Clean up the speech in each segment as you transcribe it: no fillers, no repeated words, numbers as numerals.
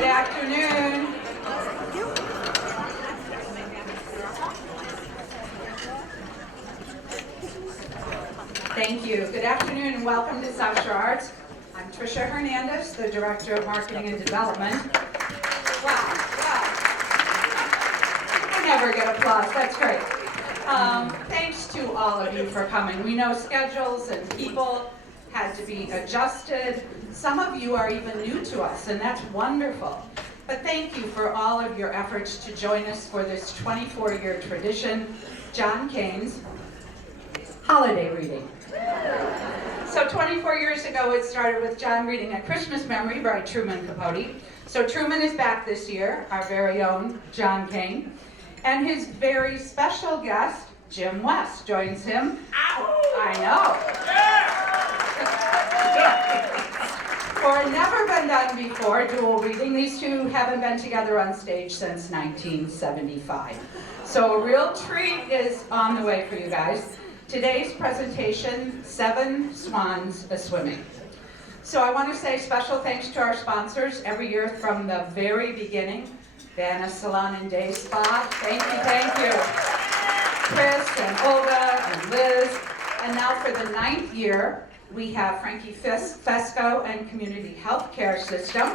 Good afternoon. Thank you. Good afternoon and welcome to South Shore Arts. I'm Tricia Hernandez, the Director of Marketing and Development. Wow. I never get applause. That's great. Thanks to all of you for coming. We know schedules and people had to be adjusted. Some of you are even new to us, and that's wonderful. But thank you for all of your efforts to join us for this 24-year tradition, John Cain's holiday reading. So 24 years ago, it started with John reading A Christmas Memory by Truman Capote. So Truman is back this year, our very own John Cain. And his very special guest, Jim West, joins him. I know. For a never been done before dual reading, these two haven't been together on stage since 1975. So a real treat is on the way for you guys. Today's presentation, 7 Swans a-Swimming. So I want to say special thanks to our sponsors every year from the very beginning. Vanna Salon and Day Spa, thank you. Chris and Olga and Liz. And now for the 9th year, we have Frankie Fesco and Community Healthcare System.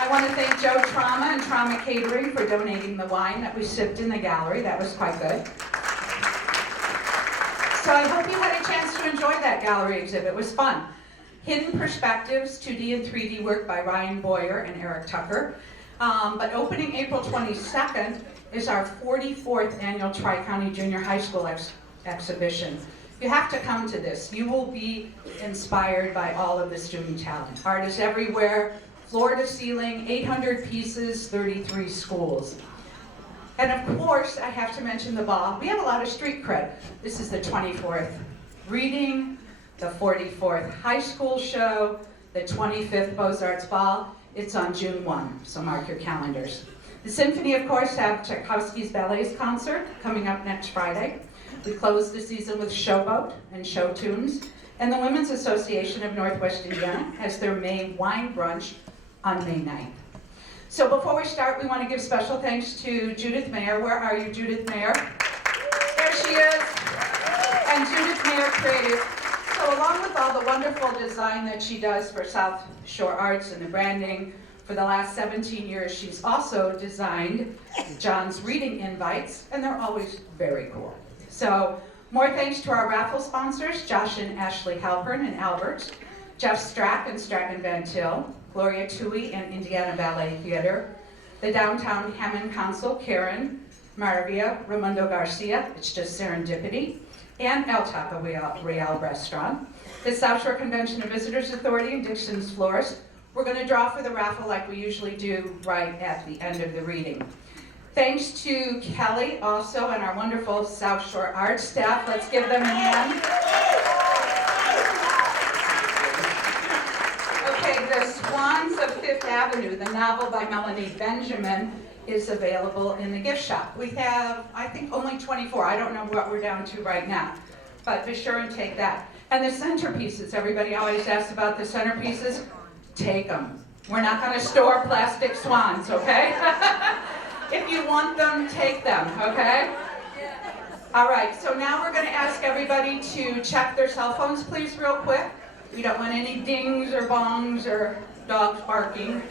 I want to thank Joe Trauma and Trauma Catering for donating the wine that we sipped in the gallery. That was quite good. So I hope you had a chance to enjoy that gallery exhibit. It was fun. Hidden Perspectives, 2D and 3D work by Ryan Boyer and Eric Tucker. But opening April 22nd is our 44th annual Tri-County Junior High School exhibition. You have to come to this. You will be inspired by all of the student talent. Art is everywhere, floor to ceiling, 800 pieces, 33 schools. And of course, I have to mention the ball. We have a lot of street cred. This is the 24th reading, the 44th high school show, the 25th Beaux-Arts Ball. It's on June 1, so mark your calendars. The Symphony, of course, have Tchaikovsky's Ballets concert coming up next Friday. We close the season with Showboat and Show Tunes. And the Women's Association of Northwest Indiana has their May wine brunch on May 9th. So before we start, we want to give special thanks to Judith Mayer. Where are you, Judith Mayer? There she is. And Judith Mayer created, so along with all the wonderful design that she does for South Shore Arts and the branding, for the last 17 years, she's also designed John's reading invites, and they're always very cool. So more thanks to our raffle sponsors, Josh and Ashley Halpern and Alberts, Jeff Strack and Strack and Van Til, Gloria Tui and Indiana Ballet Theater, the Downtown Hammond Consul, Karen, Maravilla, Raimundo Garcia, it's just serendipity, and El Taco Real Restaurant, the South Shore Convention and Visitors Authority and Dixon's Florist. We're going to draw for the raffle like we usually do right at the end of the reading. Thanks to Kelly also and our wonderful South Shore Arts staff. Let's give them a hand. Okay, The Swans of Fifth Avenue, the novel by Melanie Benjamin, is available in the gift shop. We have, I think, only 24. I don't know what we're down to right now, but be sure and take that. And the centerpieces, everybody always asks about the centerpieces. Take them. We're not going to store plastic swans, okay? If you want them, take them, okay? All right, so now we're going to ask everybody to check their cell phones, please, real quick. We don't want any dings or bongs or dogs barking.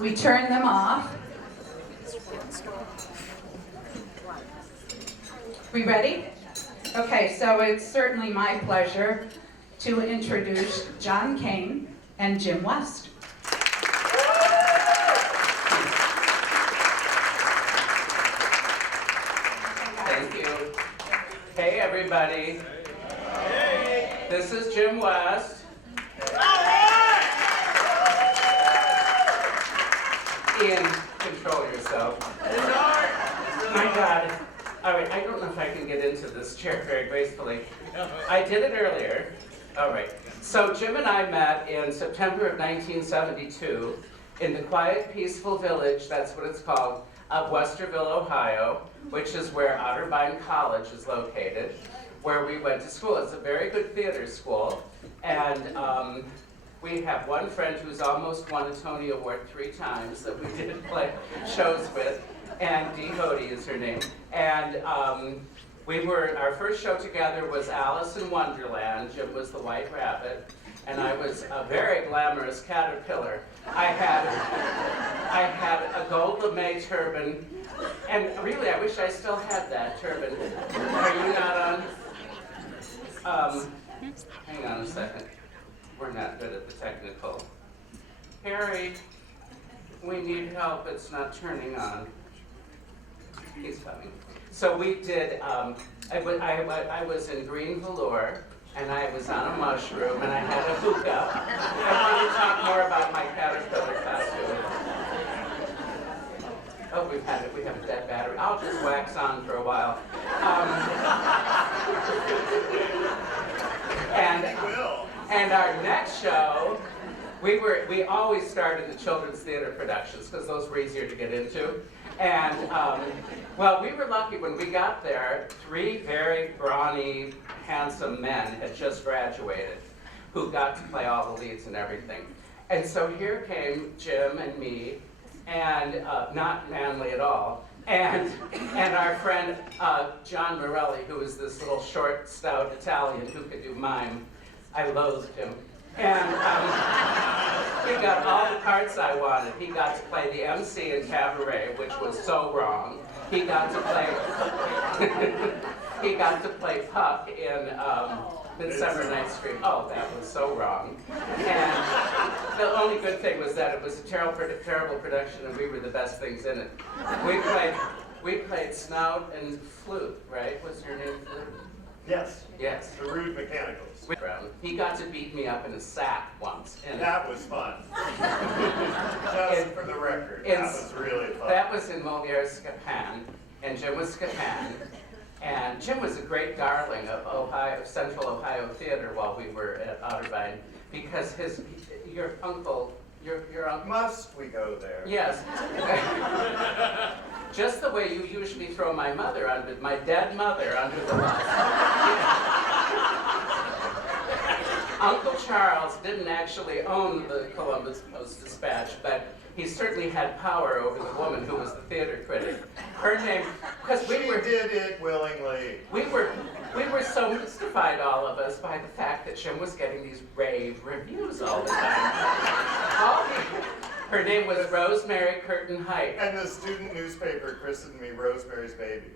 We turn them off. We ready? Okay, so it's certainly my pleasure to introduce John Cain and Jim West. Thank you. Hey, everybody. Hey. This is Jim West. Ian, control yourself. My God. All right, I don't know if I can get into this chair very gracefully. I did it earlier. All right. So Jim and I met in September of 1972 in the quiet, peaceful village, that's what it's called, of Westerville, Ohio, which is where Otterbein College is located. where we went to school. It's a very good theater school, and we have one friend who's almost won a Tony Award 3 times that we did play shows with, and Dee Hody is her name. And our first show together was Alice in Wonderland. Jim was the White Rabbit, and I was a very glamorous caterpillar. I had a gold lame turban, and really, I wish I still had that turban. Are you not on? Hang on a second. We're not good at the technical. Harry, we need help. It's not turning on. He's coming. So we did, I was in green velour, and I was on a mushroom, and I had a hookah. I want to talk more about my caterpillar costume. Oh, we have a dead battery. I'll just wax on for a while. And our next show, we always started the children's theater productions because those were easier to get into. And well, we were lucky when we got there. 3 very brawny, handsome men had just graduated who got to play all the leads and everything. And so here came Jim and me, and not manly at all, and our friend John Morelli, who was this little short, stout Italian who could do mime. I loathed him. And he got all the parts I wanted. He got to play the MC in Cabaret, which was so wrong. He got to play Puck in Midsummer Night's Dream. Oh, that was so wrong. And the only good thing was that it was a terrible production, and we were the best things in it. We played Snout and Flute, right? What's your name, Flute? Yes. Yes. The Rude Mechanicals. He got to beat me up in a sack once. And that was fun. Just for the record, that was really fun. That was in Moliere's Scapin, and Jim was Scapin. And Jim was a great darling of Central Ohio Theater while we were at Otterbein, because your uncle. Must we go there? Yes. Just the way you usually throw my dead mother under the bus. Uncle Charles didn't actually own the Columbus Post-Dispatch, but he certainly had power over the woman who was the theater critic. Her name, because we did it willingly. We were so mystified, all of us, by the fact that Jim was getting these rave reviews all the time. Her name was Rosemary Curtin Height. And the student newspaper christened me Rosemary's Baby.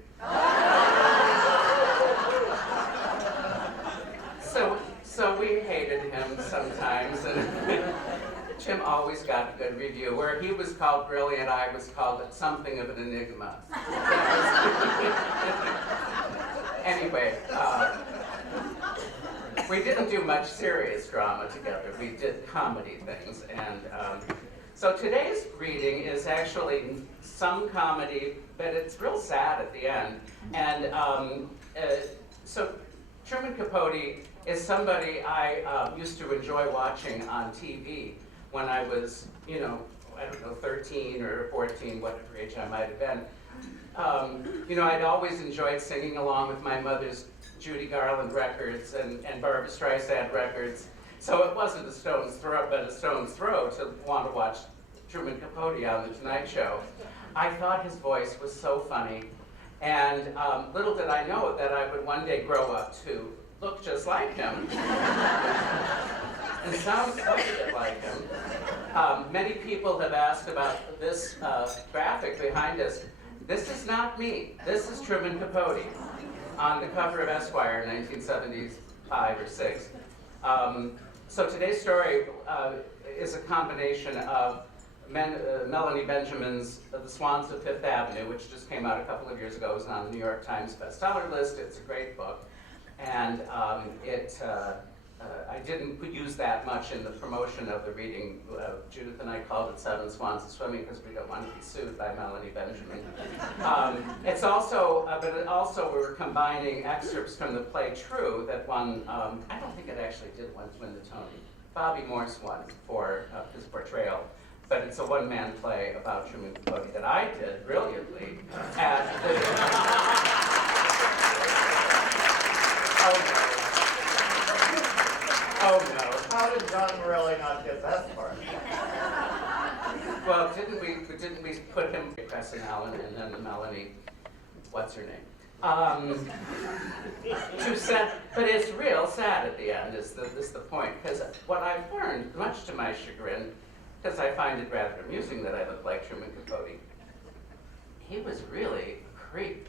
So we hated him sometimes, and Jim always got a good review. Where he was called brilliant, I was called something of an enigma. Anyway, we didn't do much serious drama together. We did comedy things, and so today's reading is actually some comedy, but it's real sad at the end. And so Truman Capote is somebody I used to enjoy watching on TV when I was, 13 or 14, whatever age I might have been. I'd always enjoyed singing along with my mother's Judy Garland records and Barbra Streisand records. So it wasn't a stone's throw, but a stone's throw to want to watch Truman Capote on The Tonight Show. I thought his voice was so funny, and little did I know that I would one day grow up to look just like him and sound quite a bit like him. Many people have asked about this graphic behind us. This is not me. This is Truman Capote on the cover of Esquire in 1975 or 6. So today's story is a combination of Melanie Benjamin's The Swans of Fifth Avenue, which just came out a couple of years ago. It was on the New York Times bestseller list. It's a great book. And I didn't use that much in the promotion of the reading. Judith and I called it Seven Swans of Swimming because we don't want to be sued by Melanie Benjamin. It's also, we were combining excerpts from the play True that won, I don't think it actually did win the Tony. Bobby Morse won for his portrayal. But it's a one-man play about Truman Capote that I did brilliantly at the... Oh no. How did John Morelli not get that far? Well, didn't we put him Crescent Allen and then the Melanie, what's her name? Too sad, but it's real sad at the end is the point. Because what I've learned, much to my chagrin, because I find it rather amusing that I look like Truman Capote, he was really a creep.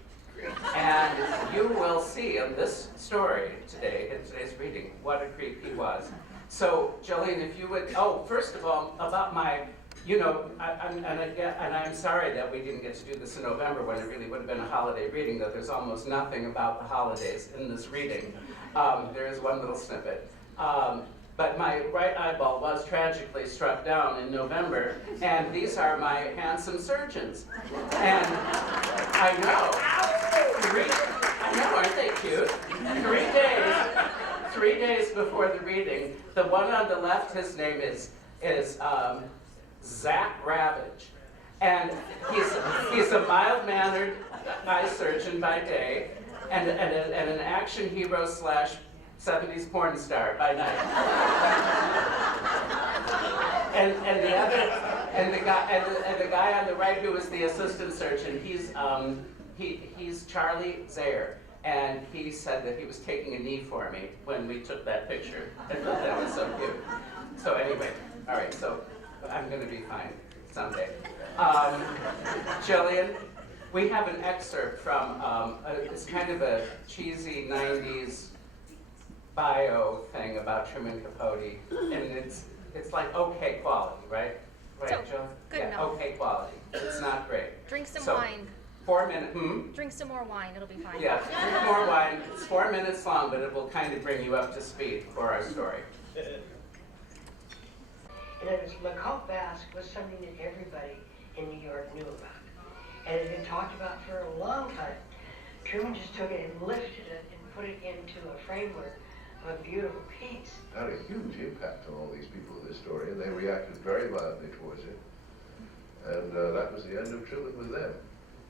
And you will see in this story today, in today's reading, what a creep he was. So, Jillian, if you would, first of all, about my, I'm sorry that we didn't get to do this in November when it really would have been a holiday reading, that there's almost nothing about the holidays in this reading. There is one little snippet. But my right eyeball was tragically struck down in November, and these are my handsome surgeons. And I know, aren't they cute? 3 days before the reading, the one on the left, his name is Zach Ravage. And he's a mild-mannered eye surgeon by day, and an action hero / 70s porn star by night. and the guy on the right who was the assistant surgeon, he's Charlie Zaire, and he said that he was taking a knee for me when we took that picture. I thought that was so cute. So anyway, all right, so I'm gonna be fine someday. Jillian, we have an excerpt from it's kind of a cheesy 90s bio thing about Truman Capote, and it's like okay quality, right? Right, So, Joe? good Yeah, enough. okay quality. It's not great. Drink some So, wine. 4 minutes. Drink some more wine. It'll be fine. Yeah, drink more wine. It's 4 minutes long, but it will kind of bring you up to speed for our story. And it was Macaulay Basque was something that everybody in New York knew about. And it had been talked about for a long time. Truman just took it and lifted it and put it into a framework of a beautiful piece. Had a huge impact on all these people in this story, and they reacted very violently towards it. And that was the end of Truman with them.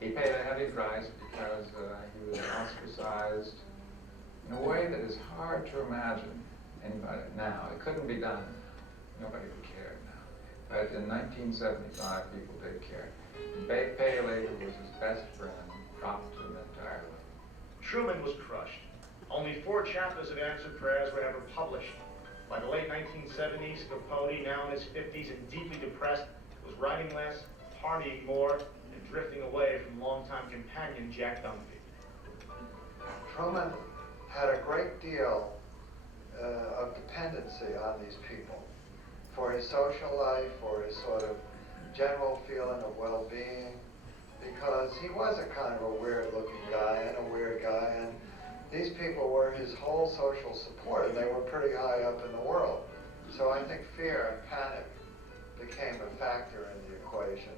He paid a heavy price because he was ostracized in a way that is hard to imagine anybody now. It couldn't be done. Nobody would care now. But in 1975, people did care. Paley, who was his best friend, dropped him entirely. Truman was crushed. Only 4 chapters of Answered Prayers were ever published. By the late 1970s, Capote, now in his 50s and deeply depressed, was writing less, partying more, and drifting away from longtime companion Jack Dunphy. Truman had a great deal of dependency on these people for his social life, for his sort of general feeling of well-being, because he was a kind of a weird-looking guy and a weird guy, and these people were his whole social support, and they were pretty high up in the world. So I think fear and panic became a factor in the equation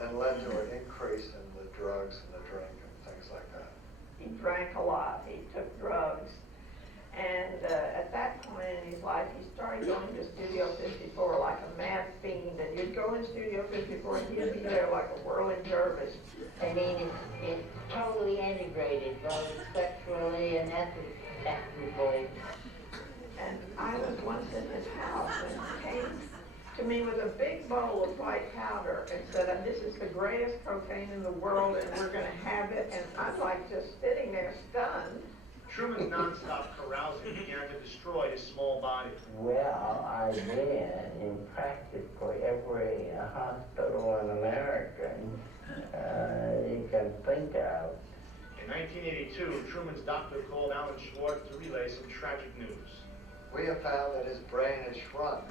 and led to an increase in the drugs and the drink and things like that. He drank a lot, he took drugs, and at that point in his life, he started going to Studio 54 like a mad fiend, and you'd go in Studio 54 and he'd be there like a whirling dervish. I mean, it's totally integrated, both sexually and ethnically. And I was once in his house, and he came to me with a big bowl of white powder and said, this is the greatest cocaine in the world, and we're going to have it. And I'm like just sitting there stunned. Truman's nonstop carousing began to destroy his small body. Well, I've been in practically every hospital in America you can think of. In 1982, Truman's doctor called Alan Schwartz to relay some tragic news. We have found that his brain has shrunk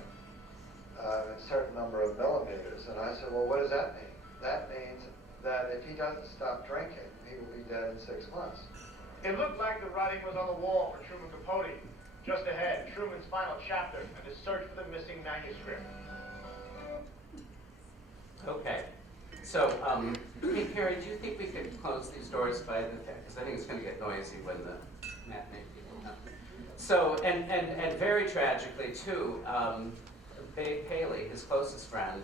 a certain number of millimeters, and I said, well, what does that mean? That means that if he doesn't stop drinking, he will be dead in 6 months. It looked like the writing was on the wall for Truman Capote. Just ahead, Truman's final chapter and the search for the missing manuscript. Okay. So, hey, Carrie, do you think we could close these doors by the, because I think it's going to get noisy when the matinee people come. So, and very tragically too, Babe Paley, his closest friend,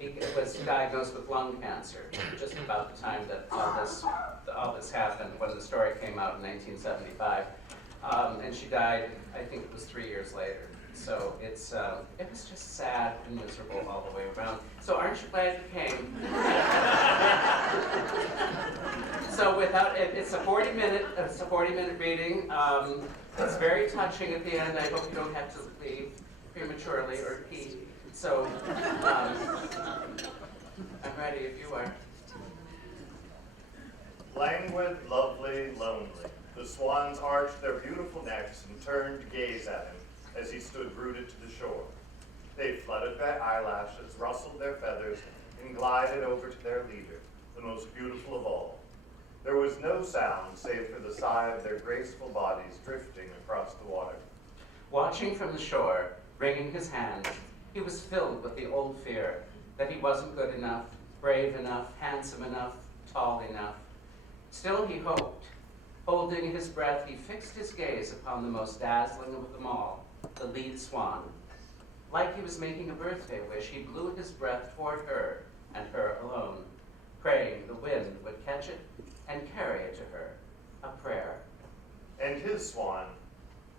It was diagnosed with lung cancer just about the time that all this happened, when the story came out in 1975. And she died, I think it was 3 years later. So it was just sad and miserable all the way around. So aren't you glad you came? So it's a 40-minute reading. It's very touching at the end. I hope you don't have to leave prematurely or pee. So I'm ready if you are. Languid, lovely, lonely, the swans arched their beautiful necks and turned to gaze at him as he stood rooted to the shore. They fluttered their eyelashes, rustled their feathers, and glided over to their leader, the most beautiful of all. There was no sound save for the sigh of their graceful bodies drifting across the water. Watching from the shore, wringing his hands, he was filled with the old fear that he wasn't good enough, brave enough, handsome enough, tall enough. Still he hoped. Holding his breath, he fixed his gaze upon the most dazzling of them all, the lead swan. Like he was making a birthday wish, he blew his breath toward her and her alone, praying the wind would catch it and carry it to her, a prayer. And his swan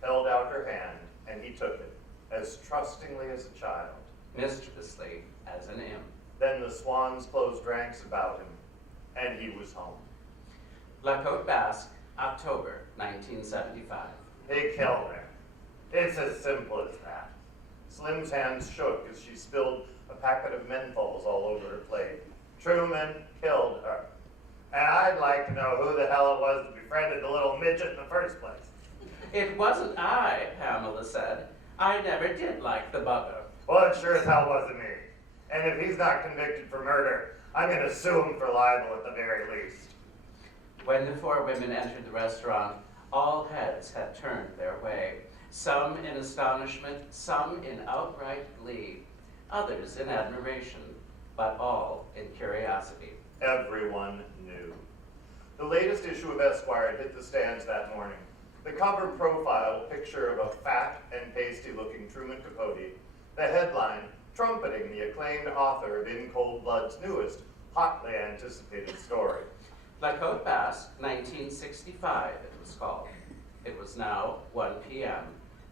held out her hand, and he took it, as trustingly as a child. Mischievously as an imp. Then the swans closed ranks about him, and he was home. La Côte Basque, October 1975. He killed her. It's as simple as that. Slim's hands shook as she spilled a packet of menthols all over her plate. Truman killed her. And I'd like to know who the hell it was that befriended the little midget in the first place. It wasn't I, Pamela said. I never did like the bugger. Well, it sure as hell wasn't me. And if he's not convicted for murder, I'm going to sue him for libel at the very least. When the four women entered the restaurant, all heads had turned their way. Some in astonishment, some in outright glee, others in admiration, but all in curiosity. Everyone knew. The latest issue of Esquire had hit the stands that morning. The cover profile picture of a fat and pasty-looking Truman Capote, the headline trumpeting the acclaimed author of In Cold Blood's newest, hotly anticipated story. La Côte Basque, 1965, it was called. It was now 1 p.m.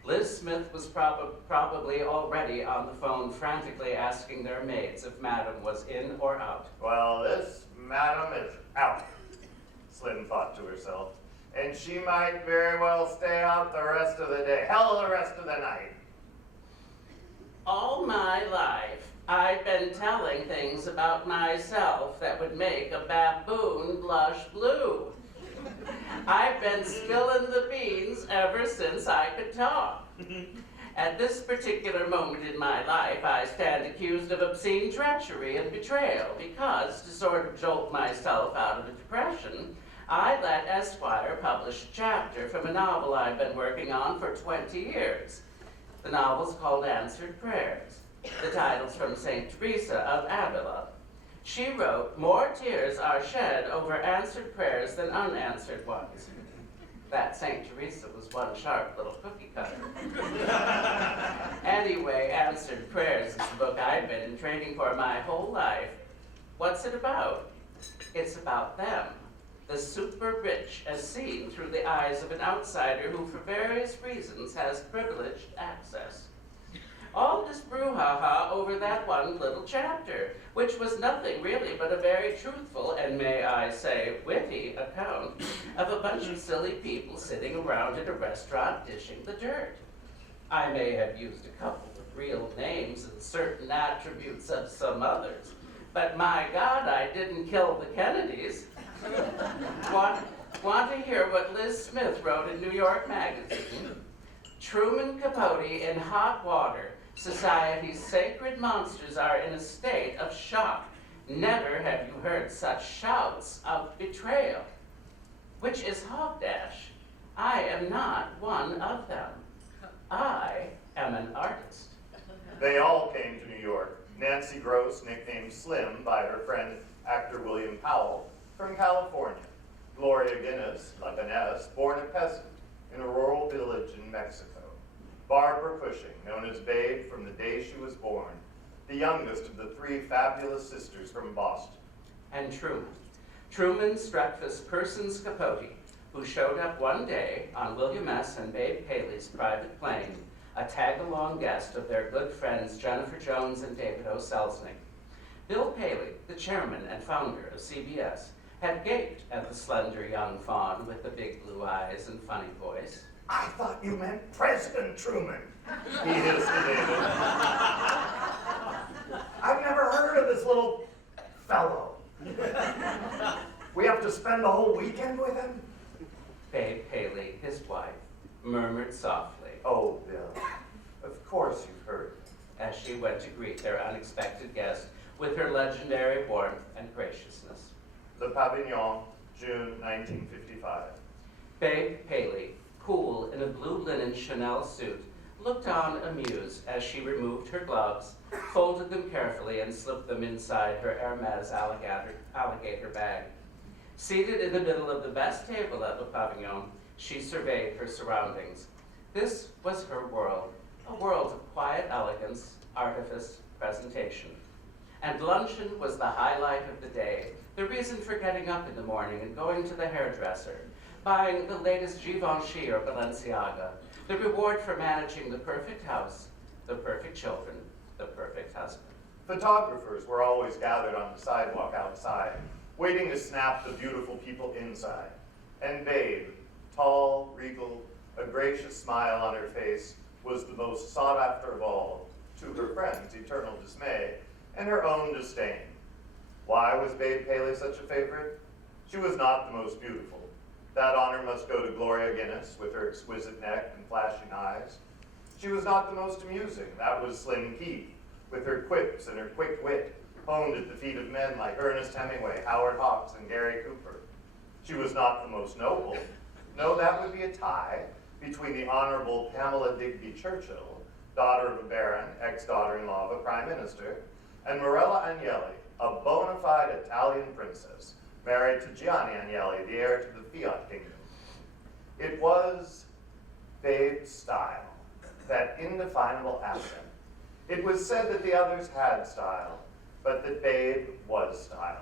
Liz Smith was probably already on the phone frantically asking their maids if Madam was in or out. Well, this Madam is out, Slim thought to herself. And she might very well stay out the rest of the day. Hell, the rest of the night. All my life, I've been telling things about myself that would make a baboon blush blue. I've been spilling the beans ever since I could talk. At this particular moment in my life, I stand accused of obscene treachery and betrayal because, to sort of jolt myself out of a depression, I let Esquire publish a chapter from a novel I've been working on for 20 years. The novel's called Answered Prayers. The title's from St. Teresa of Avila. She wrote, "More tears are shed over answered prayers than unanswered ones." That St. Teresa was one sharp little cookie cutter. Anyway, Answered Prayers is the book I've been in training for my whole life. What's it about? It's about them. The super rich as seen through the eyes of an outsider who for various reasons has privileged access. All this brouhaha over that one little chapter, which was nothing really but a very truthful and, may I say, witty account of a bunch of silly people sitting around at a restaurant dishing the dirt. I may have used a couple of real names and certain attributes of some others, but my God, I didn't kill the Kennedys. Want to hear what Liz Smith wrote in New York Magazine? Truman Capote in hot water. Society's sacred monsters are in a state of shock. Never have you heard such shouts of betrayal. Which is hogdash. I am not one of them. I am an artist. They all came to New York. Nancy Gross, nicknamed Slim by her friend actor William Powell, from California. Gloria Guinness, like an S, born a peasant in a rural village in Mexico. Barbara Cushing, known as Babe from the day she was born. the youngest of the three fabulous sisters from Boston. And Truman. Truman struck this person's Capote, who showed up one day on William S. and Babe Paley's private plane, a tag-along guest of their good friends Jennifer Jones and David O. Selznick. Bill Paley, the chairman and founder of CBS, had gaped at the slender young fawn with the big blue eyes and funny voice. I thought you meant President Truman, he hissed to David. I've never heard of this little fellow. We have to spend the whole weekend with him? Babe Paley, his wife, murmured softly. Oh, Bill, of course you've heard. As she went to greet their unexpected guest with her legendary warmth and graciousness. The Pavilion, June 1955. Babe Paley, cool in a blue linen Chanel suit, looked on amused as she removed her gloves, folded them carefully, and slipped them inside her Hermes alligator bag. Seated in the middle of the best table at Le Pavillon, she surveyed her surroundings. This was her world, a world of quiet elegance, artifice, presentation. And luncheon was the highlight of the day, the reason for getting up in the morning and going to the hairdresser, buying the latest Givenchy or Balenciaga, the reward for managing the perfect house, the perfect children, the perfect husband. Photographers were always gathered on the sidewalk outside, waiting to snap the beautiful people inside. And Babe, tall, regal, a gracious smile on her face, was the most sought after of all, to her friends' eternal dismay and her own disdain. Why was Babe Paley such a favorite? She was not the most beautiful. That honor must go to Gloria Guinness with her exquisite neck and flashing eyes. She was not the most amusing. That was Slim Keith, with her quips and her quick wit, honed at the feet of men like Ernest Hemingway, Howard Hawks, and Gary Cooper. She was not the most noble. No, that would be a tie between the Honorable Pamela Digby Churchill, daughter of a baron, ex-daughter-in-law of a prime minister, and Morella Agnelli, a bona fide Italian princess, married to Gianni Agnelli, the heir to the Fiat kingdom. It was Babe's style, that indefinable accent. It was said that the others had style, but that Babe was style.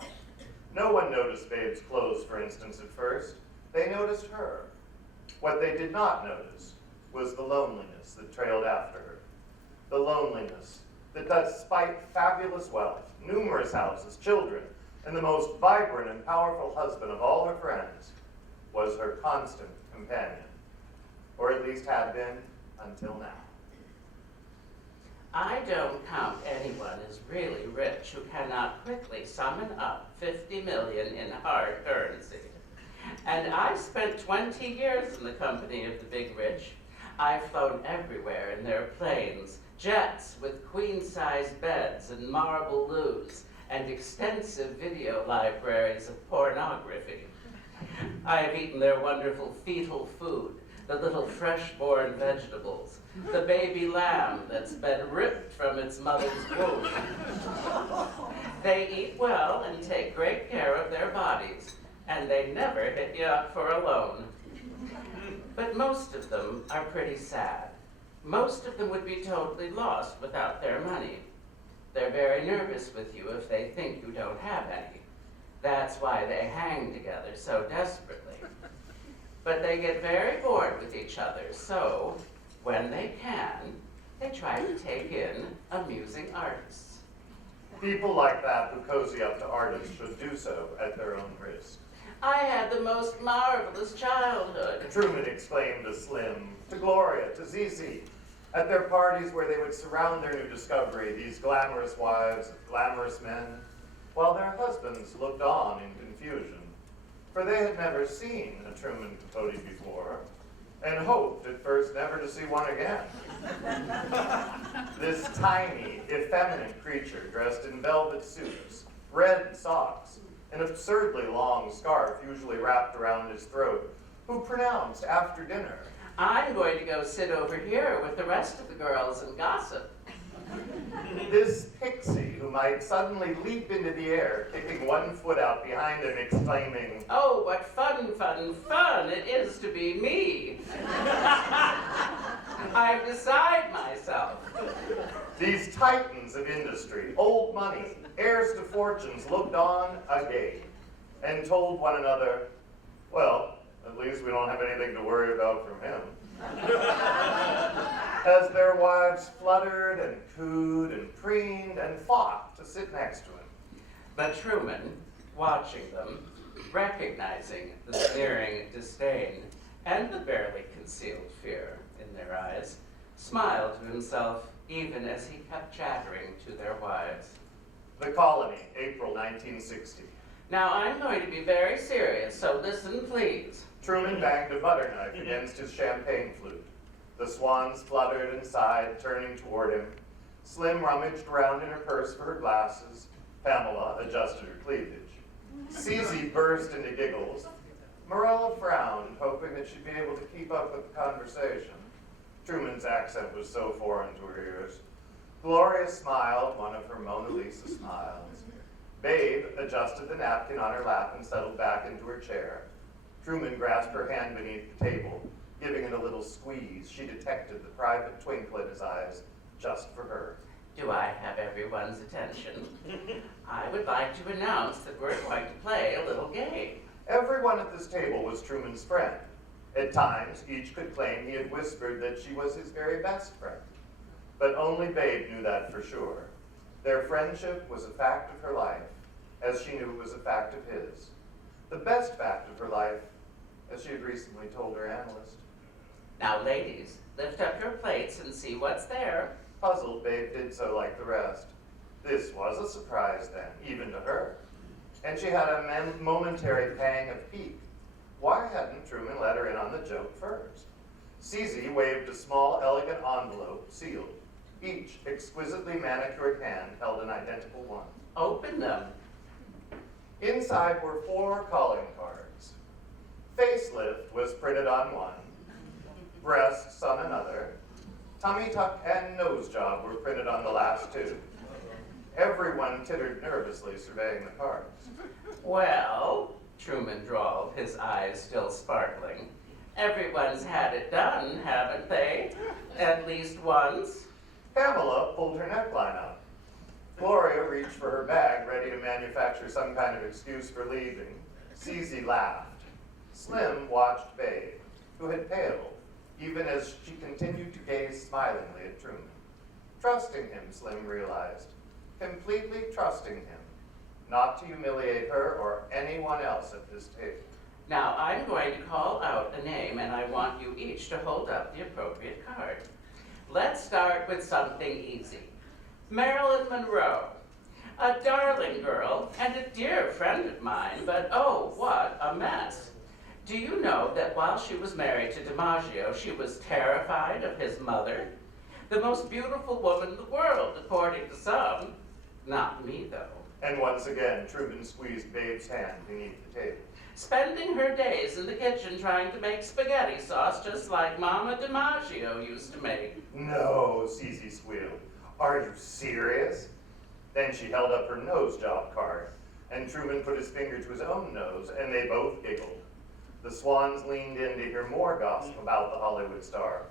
No one noticed Babe's clothes, for instance, at first. They noticed her. What they did not notice was the loneliness that trailed after her. The loneliness that despite fabulous wealth, numerous houses, children, and the most vibrant and powerful husband of all her friends, was her constant companion, or at least had been until now. I don't count anyone as really rich who cannot quickly summon up 50 million in hard currency. And I spent 20 years in the company of the big rich. I've flown everywhere in their planes, jets with queen-size beds and marble loos, and extensive video libraries of pornography. I have eaten their wonderful fetal food, the little fresh-born vegetables, the baby lamb that's been ripped from its mother's womb. They eat well and take great care of their bodies, and they never hit you up for a loan. But most of them are pretty sad. Most of them would be totally lost without their money. They're very nervous with you if they think you don't have any. That's why they hang together so desperately. But they get very bored with each other, so when they can, they try to take in amusing artists. People like that who cozy up to artists should do so at their own risk. I had the most marvelous childhood, Truman exclaimed to Slim, to Gloria, to Zizi, at their parties where they would surround their new discovery, these glamorous wives of glamorous men, while their husbands looked on in confusion, for they had never seen a Truman Capote before, and hoped at first never to see one again. This tiny, effeminate creature dressed in velvet suits, red socks, an absurdly long scarf usually wrapped around his throat, who pronounced after dinner, I'm going to go sit over here with the rest of the girls and gossip. This pixie who might suddenly leap into the air, kicking one foot out behind him, exclaiming, Oh, what fun, fun, fun it is to be me. I'm beside myself. These titans of industry, old money, heirs to fortunes, looked on agape and told one another, well, at least we don't have anything to worry about from him. As their wives fluttered and cooed and preened and fought to sit next to him. But Truman, watching them, recognizing the sneering disdain and the barely concealed fear in their eyes, smiled to himself even as he kept chattering to their wives. The Colony, April 1960. Now I'm going to be very serious, so listen please. Truman banged a butter knife against his champagne flute. The Swans fluttered and sighed, turning toward him. Slim rummaged around in her purse for her glasses. Pamela adjusted her cleavage. Cece burst into giggles. Morella frowned, hoping that she'd be able to keep up with the conversation. Truman's accent was so foreign to her ears. Gloria smiled, one of her Mona Lisa smiles. Babe adjusted the napkin on her lap and settled back into her chair. Truman grasped her hand beneath the table, giving it a little squeeze. She detected the private twinkle in his eyes, just for her. Do I have everyone's attention? I would like to announce that we're going to play a little game. Everyone at this table was Truman's friend. At times, each could claim he had whispered that she was his very best friend. But only Babe knew that for sure. Their friendship was a fact of her life, as she knew it was a fact of his. The best fact of her life, as she had recently told her analyst. Now, ladies, lift up your plates and see what's there. Puzzled, Babe did so like the rest. This was a surprise then, even to her. And she had a momentary pang of pique. Why hadn't Truman let her in on the joke first? Cece waved a small, elegant envelope, sealed. Each exquisitely manicured hand held an identical one. Open them. Inside were 4 calling cards. Facelift was printed on one. Breasts on another. Tummy tuck and nose job were printed on the last 2. Everyone tittered nervously, surveying the cards. Well, Truman drawled, his eyes still sparkling. Everyone's had it done, haven't they? At least once. Pamela pulled her neckline up. Gloria reached for her bag, ready to manufacture some kind of excuse for leaving. Cece laughed. Slim watched Babe, who had paled, even as she continued to gaze smilingly at Truman. Trusting him, Slim realized. Completely trusting him. Not to humiliate her or anyone else at this table. Now, I'm going to call out a name, and I want you each to hold up the appropriate card. Let's start with something easy. Marilyn Monroe. A darling girl and a dear friend of mine, but oh, what a mess. Do you know that while she was married to DiMaggio, she was terrified of his mother? The most beautiful woman in the world, according to some. Not me, though. And once again, Truman squeezed Babe's hand beneath the table. Spending her days in the kitchen trying to make spaghetti sauce just like Mama DiMaggio used to make. No, Cece squealed. Are you serious? Then she held up her nose job card, and Truman put his finger to his own nose, and they both giggled. The Swans leaned in to hear more gossip about the Hollywood star,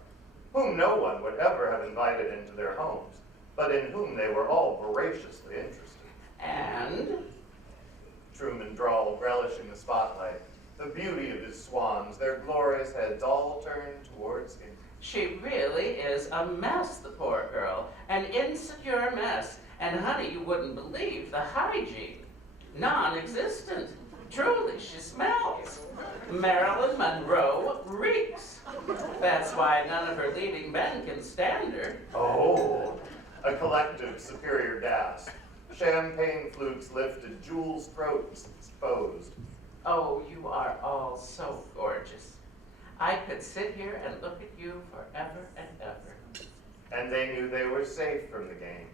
whom no one would ever have invited into their homes, but in whom they were all voraciously interested. And? Truman drawled, relishing the spotlight. The beauty of his swans, their glorious heads all turned towards him. She really is a mess, the poor girl. An insecure mess. And honey, you wouldn't believe the hygiene. Non-existent. Truly, she smells. Marilyn Monroe reeks. That's why none of her leading men can stand her. Oh, a collective superior gasp. Champagne flutes lifted, Jules' throat exposed. Oh, you are all so gorgeous. I could sit here and look at you forever and ever. And they knew they were safe from the game.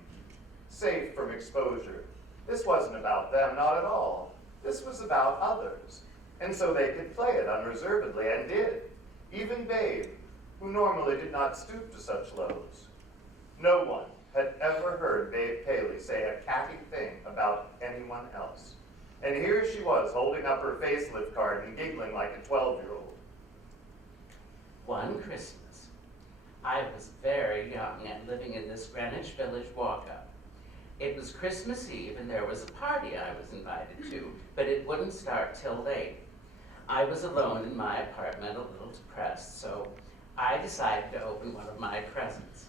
Safe from exposure. This wasn't about them, not at all. This was about others. And so they could play it unreservedly, and did. Even Babe, who normally did not stoop to such lows. No one had ever heard Babe Paley say a catty thing about anyone else. And here she was, holding up her facelift card and giggling like a 12-year-old. One Christmas, I was very young and living in this Greenwich Village walk-up. It was Christmas Eve and there was a party I was invited to, but it wouldn't start till late. I was alone in my apartment, a little depressed, so I decided to open one of my presents.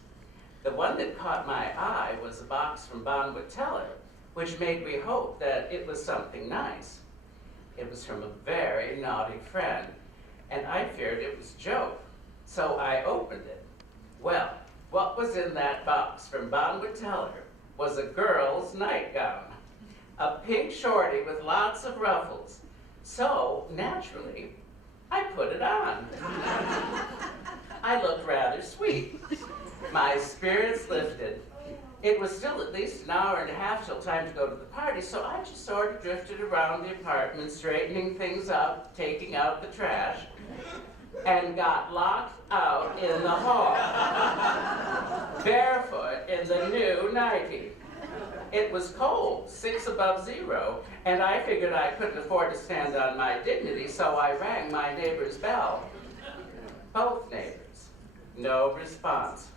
The one that caught my eye was a box from Bonwood Teller, which made me hope that it was something nice. It was from a very naughty friend, and I feared it was a joke, so I opened it. Well, what was in that box from Bonwood Teller was a girl's nightgown, a pink shorty with lots of ruffles. So, naturally, I put it on. I looked rather sweet. My spirits lifted. It was still at least an hour and a half till time to go to the party, so I just sort of drifted around the apartment, straightening things up, taking out the trash, and got locked out in the hall, barefoot in the new Nike. It was cold, 6 above 0, and I figured I couldn't afford to stand on my dignity, so I rang my neighbor's bell. Both neighbors. No response.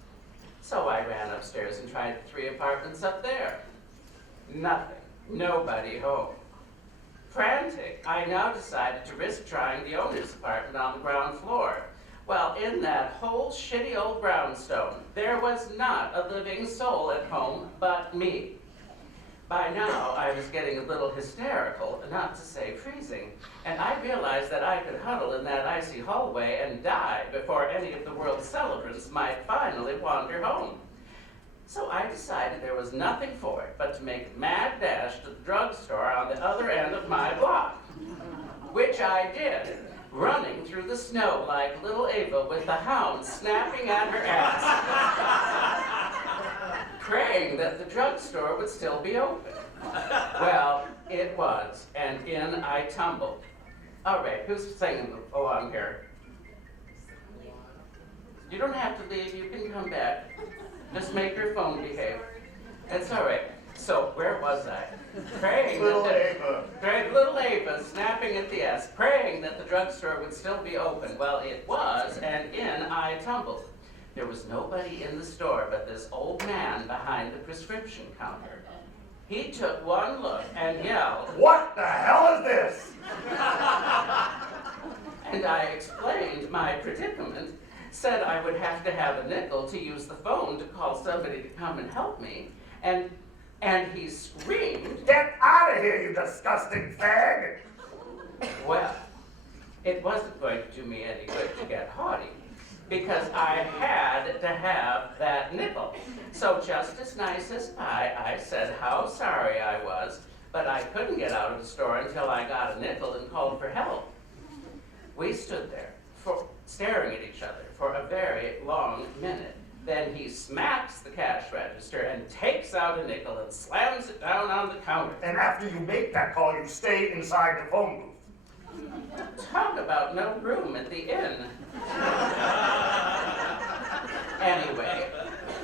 So I ran upstairs and tried the 3 apartments up there. Nothing. Nobody home. Frantic, I now decided to risk trying the owner's apartment on the ground floor. Well, in that whole shitty old brownstone, there was not a living soul at home but me. By now, I was getting a little hysterical, not to say freezing, and I realized that I could huddle in that icy hallway and die before any of the world's celebrants might finally wander home. So I decided there was nothing for it but to make a mad dash to the drugstore on the other end of my block, which I did, running through the snow like little Ava with the hound snapping at her ass, praying that the drugstore would still be open. Well, it was, and in I tumbled. All right, who's singing along here? You don't have to leave, you can come back. Just make your phone behave. It's all right. So where was I? Praying Little that Ava. little Ava snapping at the S, praying that the drugstore would still be open. Well, it was, and in I tumbled. There was nobody in the store but this old man behind the prescription counter. He took one look and yelled, "What the hell is this?" And I explained my predicament, said I would have to have a nickel to use the phone to call somebody to come and help me, and he screamed, "Get out of here, you disgusting fag!" well, it wasn't going to do me any good to get haughty, because I had to have that nickel. So just as nice as pie, I said how sorry I was, but I couldn't get out of the store until I got a nickel and called for help. We stood there, staring at each other for a very long minute. Then he smacks the cash register and takes out a nickel and slams it down on the counter. And after you make that call, you stay inside the phone booth. Talk about no room at the inn. Anyway,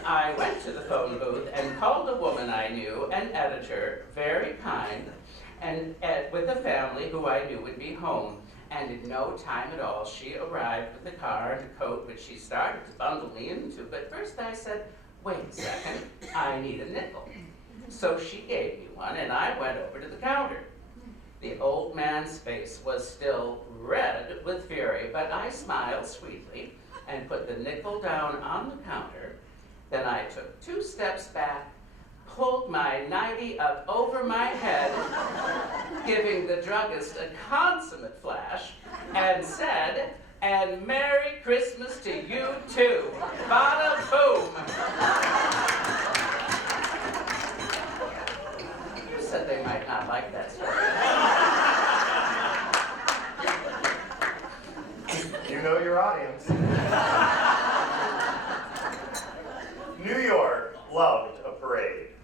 I went to the phone booth and called a woman I knew, an editor, very kind, and with a family who I knew would be home. And in no time at all, she arrived with a car and a coat, which she started to bundle me into. But first I said, wait a second, I need a nickel. So she gave me one, and I went over to the counter. The old man's face was still red with fury, but I smiled sweetly and put the nickel down on the counter. Then I took 2 steps back, pulled my nightie up over my head, giving the druggist a consummate flash, and said, "And Merry Christmas to you too." Bada boom. You said they might not like that story. You know your audience. New York loved a parade.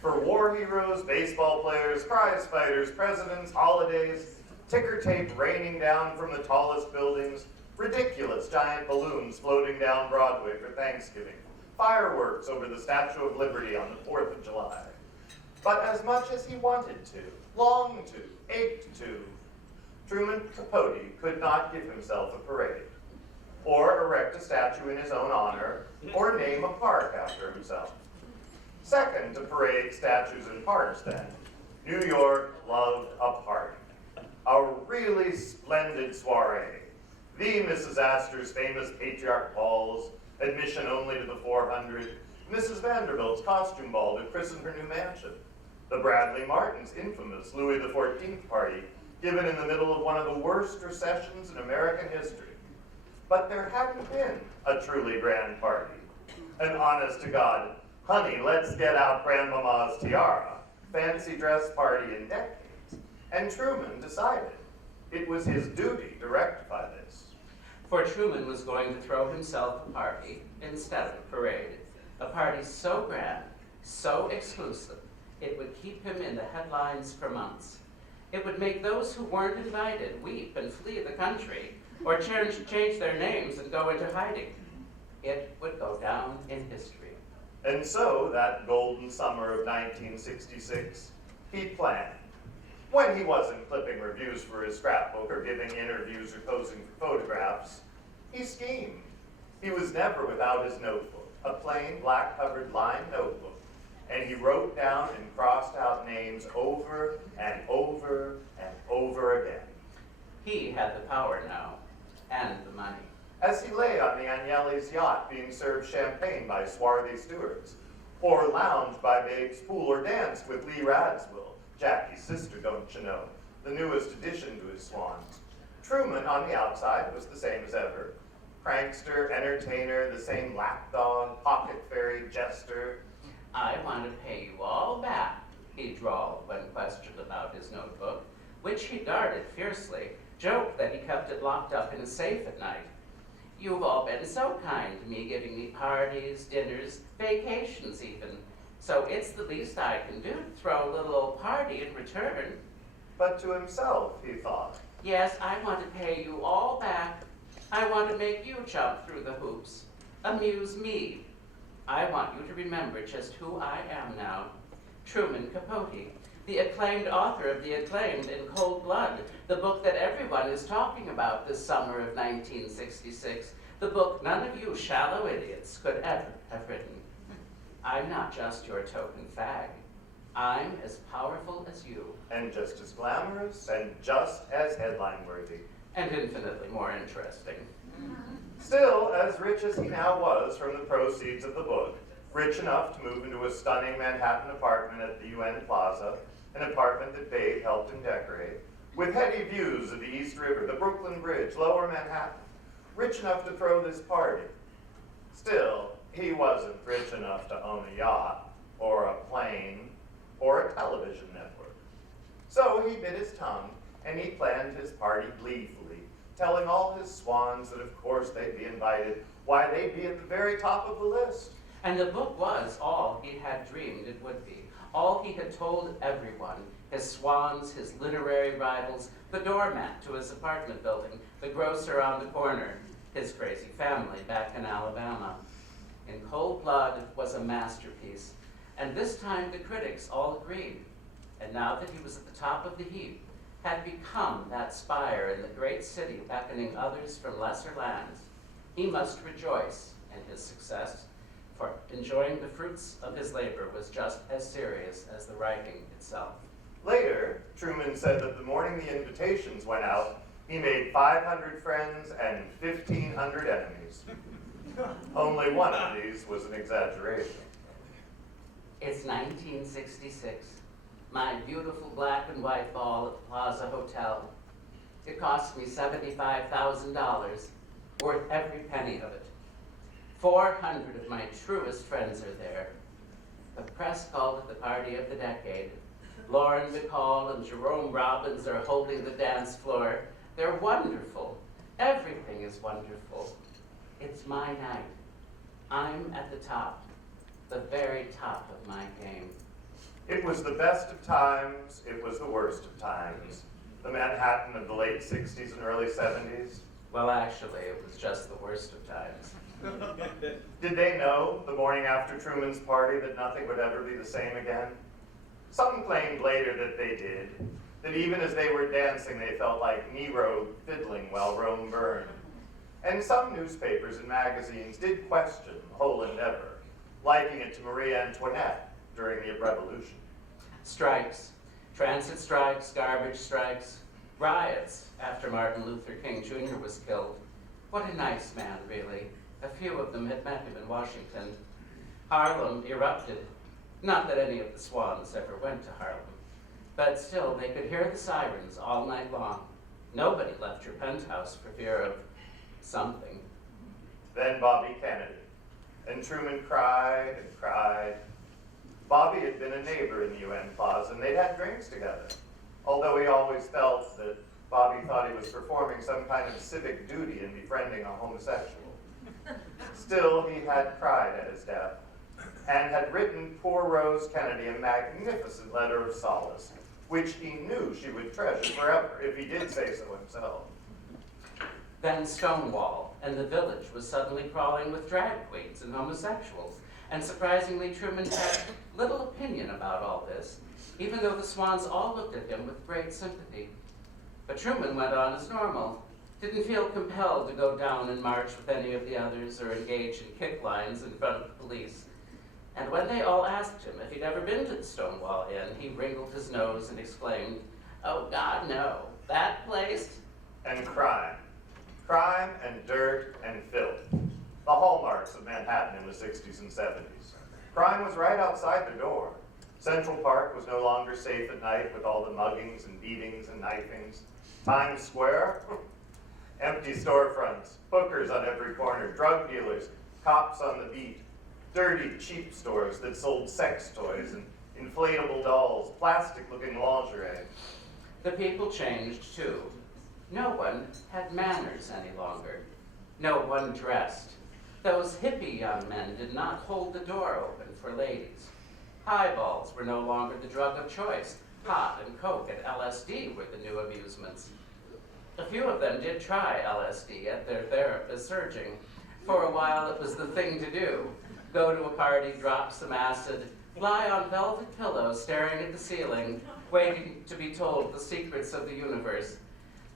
For war heroes, baseball players, prize fighters, presidents, holidays, ticker tape raining down from the tallest buildings, ridiculous giant balloons floating down Broadway for Thanksgiving, fireworks over the Statue of Liberty on the 4th of July. But as much as he wanted to, longed to, ached to, Truman Capote could not give himself a parade, or a erect a statue in his own honor or name a park after himself. Second to parade statues in parks then, New York loved a party. A really splendid soiree. The Mrs. Astor's famous patriarch balls, admission only to the 400, Mrs. Vanderbilt's costume ball to christen her new mansion, the Bradley Martins' infamous Louis XIV party, given in the middle of one of the worst recessions in American history. But there hadn't been a truly grand party. An honest-to-God, honey, let's get out Grandmama's tiara, fancy dress party in decades. And Truman decided it was his duty to rectify this. For Truman was going to throw himself a party instead of a parade. A party so grand, so exclusive, it would keep him in the headlines for months. It would make those who weren't invited weep and flee the country, or change their names and go into hiding. It would go down in history. And so, that golden summer of 1966, he planned. When he wasn't clipping reviews for his scrapbook or giving interviews or posing for photographs, he schemed. He was never without his notebook, a plain black-covered lined notebook, and he wrote down and crossed out names over and over and over again. He had the power now, and the money. As he lay on the Agnelli's yacht being served champagne by swarthy stewards, or lounged by Babe's pool, or danced with Lee Radswell, Jackie's sister, don't you know, the newest addition to his Swans, Truman on the outside was the same as ever. Prankster, entertainer, the same lapdog, pocket fairy, jester. I want to pay you all back, he drawled when questioned about his notebook, which he guarded fiercely, joked that he kept it locked up in a safe at night. You've all been so kind to me, giving me parties, dinners, vacations even. So it's the least I can do to throw a little old party in return. But to himself, he thought. Yes, I want to pay you all back. I want to make you jump through the hoops. Amuse me. I want you to remember just who I am now. Truman Capote, the acclaimed author of the acclaimed In Cold Blood, the book that everyone is talking about this summer of 1966, the book none of you shallow idiots could ever have written. I'm not just your token fag. I'm as powerful as you. And just as glamorous and just as headline-worthy. And infinitely more interesting. Still, as rich as he now was from the proceeds of the book, rich enough to move into a stunning Manhattan apartment at the UN Plaza, an apartment that Babe helped him decorate, with heady views of the East River, the Brooklyn Bridge, Lower Manhattan, rich enough to throw this party. Still, he wasn't rich enough to own a yacht, or a plane, or a television network. So he bit his tongue, and he planned his party gleefully, telling all his swans that of course they'd be invited, why they'd be at the very top of the list. And the book was all he had dreamed it would be, all he had told everyone, his swans, his literary rivals, the doormat to his apartment building, the grocer on the corner, his crazy family back in Alabama. In Cold Blood was a masterpiece, and this time the critics all agreed. And now that he was at the top of the heap, had become that spire in the great city beckoning others from lesser lands, he must rejoice in his success, for enjoying the fruits of his labor was just as serious as the writing itself. Later, Truman said that the morning the invitations went out, he made 500 friends and 1,500 enemies. Only one of these was an exaggeration. It's 1966. My beautiful black and white ball at the Plaza Hotel. It cost me $75,000, worth every penny of it. 400 of my truest friends are there. The press called it the party of the decade. Lauren Bacall and Jerome Robbins are holding the dance floor. They're wonderful. Everything is wonderful. It's my night. I'm at the top, the very top of my game. It was the best of times, it was the worst of times. The Manhattan of the late 60s and early 70s. Well, actually, it was just the worst of times. Did they know, the morning after Truman's party, that nothing would ever be the same again? Some claimed later that they did, that even as they were dancing, they felt like Nero fiddling while Rome burned. And some newspapers and magazines did question the whole endeavor, liking it to Marie Antoinette during the Revolution. Strikes, transit strikes, garbage strikes, riots after Martin Luther King Jr. was killed. What a nice man, really. A few of them had met him in Washington. Harlem erupted. Not that any of the Swans ever went to Harlem, but still they could hear the sirens all night long. Nobody left your penthouse for fear of something. Then Bobby Kennedy. And Truman cried and cried. Bobby had been a neighbor in the UN Plaza, and they'd had drinks together. Although he always felt that Bobby thought he was performing some kind of civic duty in befriending a homosexual. Still, he had cried at his death, and had written poor Rose Kennedy a magnificent letter of solace, which he knew she would treasure forever if he did say so himself. Then Stonewall, and the village was suddenly crawling with drag queens and homosexuals. And surprisingly, Truman had little opinion about all this, even though the Swans all looked at him with great sympathy. But Truman went on as normal, didn't feel compelled to go down and march with any of the others or engage in kick lines in front of the police. And when they all asked him if he'd ever been to the Stonewall Inn, he wrinkled his nose and exclaimed, "Oh God, no, that place?" And crime. Crime and dirt and filth. The hallmarks of Manhattan in the 60s and 70s. Crime was right outside the door. Central Park was no longer safe at night with all the muggings and beatings and knifings. Times Square? Empty storefronts, hookers on every corner, drug dealers, cops on the beat, dirty, cheap stores that sold sex toys and inflatable dolls, plastic-looking lingerie. The people changed too. No one had manners any longer. No one dressed. Those hippie young men did not hold the door open for ladies. Highballs were no longer the drug of choice. Pot and coke and LSD were the new amusements. A few of them did try LSD at their therapist's urging. For a while it was the thing to do. Go to a party, drop some acid, lie on velvet pillows staring at the ceiling, waiting to be told the secrets of the universe.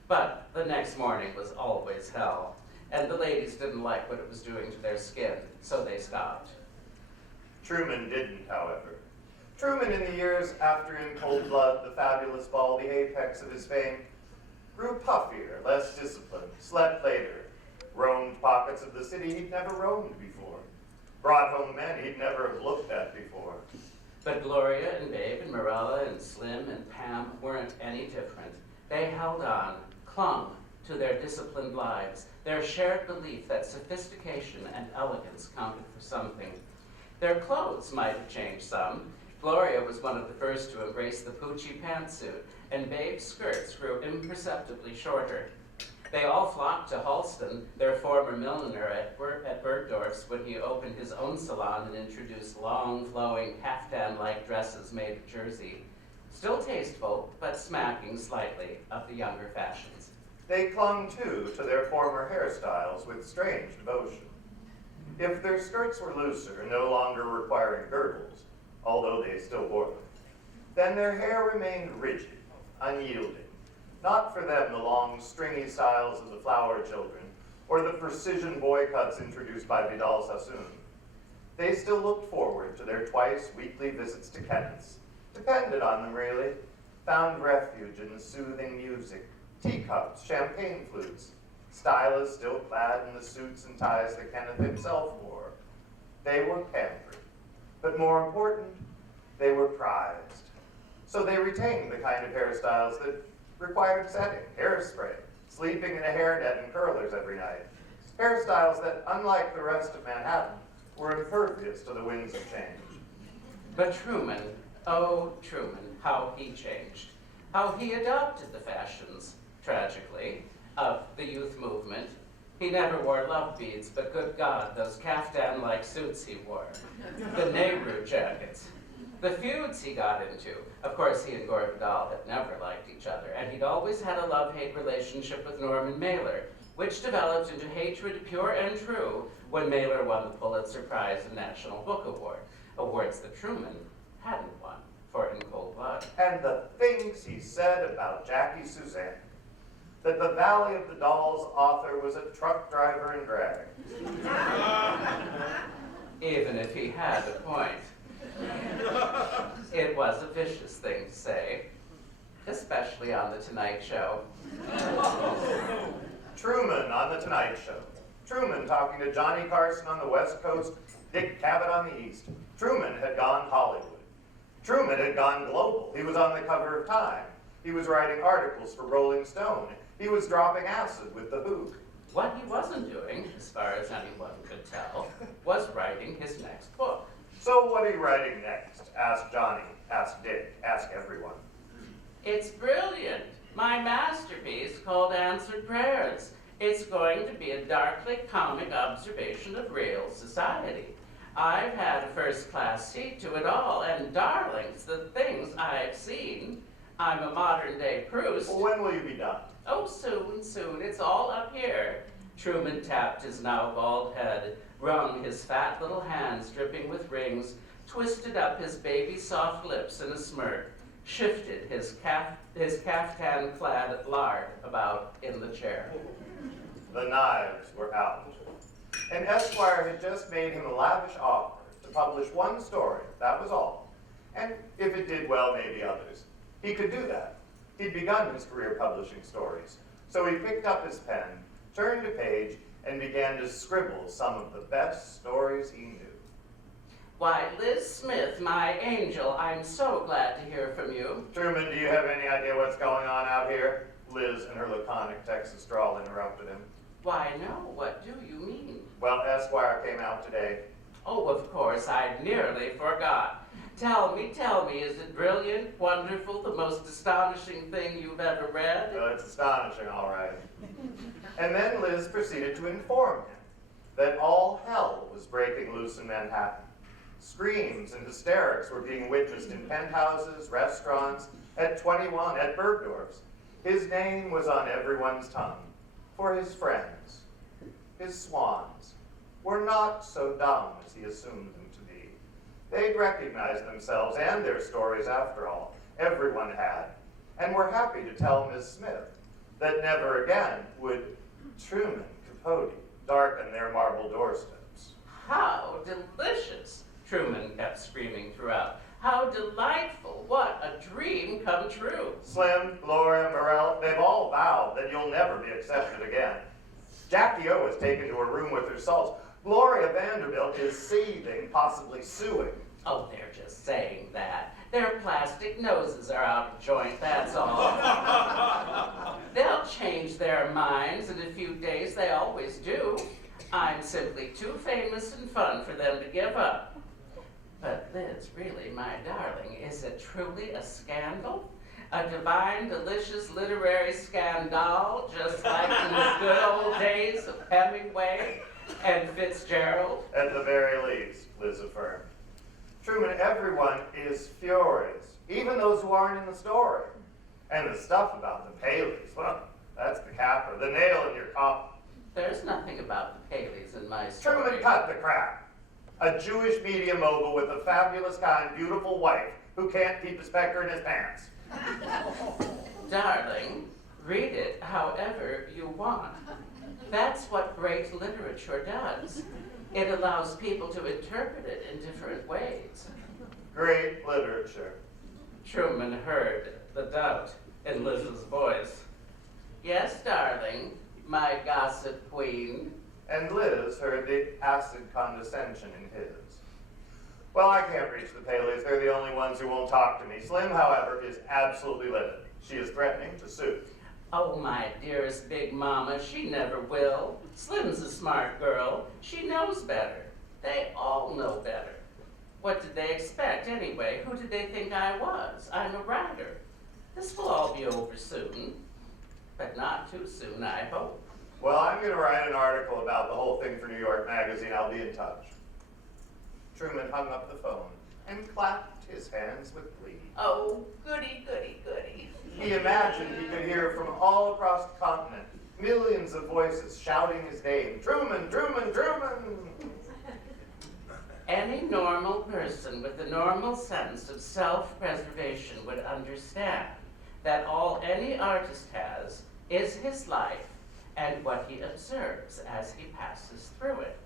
But the next morning was always hell, and the ladies didn't like what it was doing to their skin, so they stopped. Truman didn't, however. Truman, in the years after In Cold Blood, The Fabulous Ball, the apex of his fame, grew puffier, less disciplined, slept later, roamed pockets of the city he'd never roamed before, brought home men he'd never have looked at before. But Gloria and Babe and Marella and Slim and Pam weren't any different. They held on, clung to their disciplined lives, their shared belief that sophistication and elegance counted for something. Their clothes might have changed some. Gloria was one of the first to embrace the Poochie pantsuit, and Babe's skirts grew imperceptibly shorter. They all flocked to Halston, their former milliner at Bergdorf's, when he opened his own salon and introduced long, flowing, caftan-like dresses made of jersey. Still tasteful, but smacking slightly of the younger fashions. They clung, too, to their former hairstyles with strange devotion. If their skirts were looser and no longer requiring girdles, although they still wore them, then their hair remained rigid, unyielding. Not for them the long, stringy styles of the Flower Children, or the precision boy cuts introduced by Vidal Sassoon. They still looked forward to their twice-weekly visits to Kenneth's, depended on them, really, found refuge in the soothing music, teacups, champagne flutes, stylists still clad in the suits and ties that Kenneth himself wore. They were pampered, but more important, they were prized. So they retained the kind of hairstyles that required setting, hairspray, sleeping in a hairnet and curlers every night. Hairstyles that, unlike the rest of Manhattan, were impervious to the winds of change. But Truman, oh Truman, how he changed. How he adopted the fashions, tragically, of the youth movement. He never wore love beads, but good God, those caftan-like suits he wore. The Nehru jackets. The feuds he got into. Of course, he and Gore Vidal had never liked each other, and he'd always had a love-hate relationship with Norman Mailer, which developed into hatred pure and true when Mailer won the Pulitzer Prize and National Book Award, awards that Truman hadn't won for In Cold Blood. And the things he said about Jackie Suzanne. that the Valley of the Dolls author was a truck driver in drag. Even if he had a point. It was a vicious thing to say, especially on The Tonight Show. Truman on The Tonight Show. Truman talking to Johnny Carson on the West Coast, Dick Cavett on the East. Truman had gone Hollywood. Truman had gone global. He was on the cover of Time. He was writing articles for Rolling Stone. He was dropping acid with The Who. What he wasn't doing, as far as anyone could tell, was writing his next book. So what are you writing next? Ask Johnny, ask Dick, ask everyone. It's brilliant. My masterpiece called Answered Prayers. It's going to be a darkly comic observation of real society. I've had a first-class seat to it all, and darlings, the things I've seen. I'm a modern-day Proust. Well, when will you be done? Oh, soon, soon. It's all up here. Truman tapped his now bald head, wrung his fat little hands dripping with rings, twisted up his baby soft lips in a smirk, shifted his caftan-clad lard about in the chair. The knives were out. And Esquire had just made him a lavish offer to publish one story, that was all. And if it did well, maybe others. He could do that. He'd begun his career publishing stories. So he picked up his pen, turned a page, and began to scribble some of the best stories he knew. Why, Liz Smith, my angel, I'm so glad to hear from you. Truman, do you have any idea what's going on out here? Liz, in her laconic Texas drawl, interrupted him. Why, no, what do you mean? Well, Esquire came out today. Oh, of course, I nearly forgot. Tell me, is it brilliant, wonderful, the most astonishing thing you've ever read? Well, it's astonishing, all right. And then Liz proceeded to inform him that all hell was breaking loose in Manhattan. Screams and hysterics were being witnessed in penthouses, restaurants, at 21, at Bergdorf's. His name was on everyone's tongue, for his friends, his swans, were not so dumb as he assumed them to be. They'd recognized themselves and their stories after all. Everyone had, and were happy to tell Miss Smith that never again would Truman Capote darken their marble doorsteps. How delicious, Truman kept screaming throughout. How delightful, what a dream come true. Slim, Gloria, Morel, they've all vowed that you'll never be accepted again. Jackie O was taken to her room with her salts. Gloria Vanderbilt is seething, possibly suing. Oh, they're just saying that. Their plastic noses are out of joint, that's all. They'll change their minds in a few days, they always do. I'm simply too famous and fun for them to give up. But Liz, really, my darling, is it truly a scandal? A divine, delicious literary scandal, just like in the good old days of Hemingway and Fitzgerald? At the very least, Liz affirmed. Truman, everyone is furious, even those who aren't in the story. And the stuff about the Paleys, well, that's the capper, the nail in your coffin. There's nothing about the Paleys in my story. Truman, cut the crap. A Jewish media mogul with a fabulous, kind, beautiful wife who can't keep his pecker in his pants. Darling, read it however you want. That's what great literature does. It allows people to interpret it in different ways. Great literature. Truman heard the doubt in Liz's voice. Yes, darling, my gossip queen. And Liz heard the acid condescension in his. Well, I can't reach the Paleys. They're the only ones who won't talk to me. Slim, however, is absolutely livid. She is threatening to sue. Oh, my dearest big mama, she never will. Slim's a smart girl. She knows better. They all know better. What did they expect anyway? Who did they think I was? I'm a writer. This will all be over soon. But not too soon, I hope. Well, I'm going to write an article about the whole thing for New York Magazine. I'll be in touch. Truman hung up the phone and clapped his hands with glee. Oh, goody, goody, goody. He imagined he could hear from all across the continent millions of voices shouting his name. Truman, Truman, Truman! Any normal person with a normal sense of self-preservation would understand that all any artist has is his life and what he observes as he passes through it.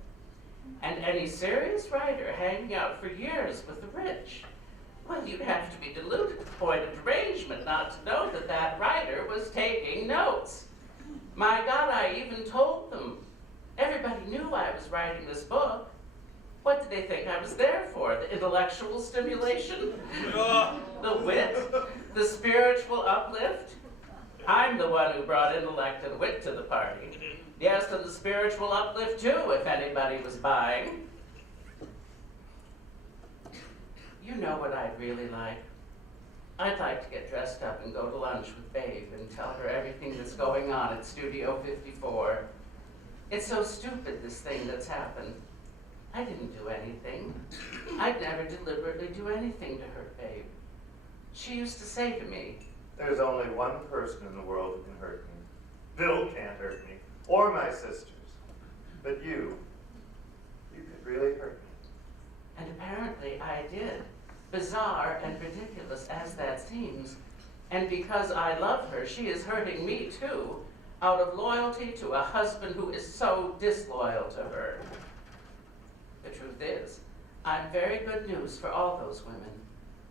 And any serious writer hanging out for years with the rich, well, you'd have to be deluded to the point of derangement not to know that that writer was taking notes. My God, I even told them. Everybody knew I was writing this book. What did they think I was there for? The intellectual stimulation? The wit? The spiritual uplift? I'm the one who brought intellect and wit to the party. Yes, and the spiritual uplift too, if anybody was buying. You know what I'd really like? I'd like to get dressed up and go to lunch with Babe and tell her everything that's going on at Studio 54. It's so stupid, this thing that's happened. I didn't do anything. I'd never deliberately do anything to hurt Babe. She used to say to me, There's only one person in the world who can hurt me. Bill can't hurt me, or my sisters. But you could really hurt me. and apparently I did. Bizarre and ridiculous as that seems. And because I love her, she is hurting me too, out of loyalty to a husband who is so disloyal to her. The truth is, I'm very good news for all those women.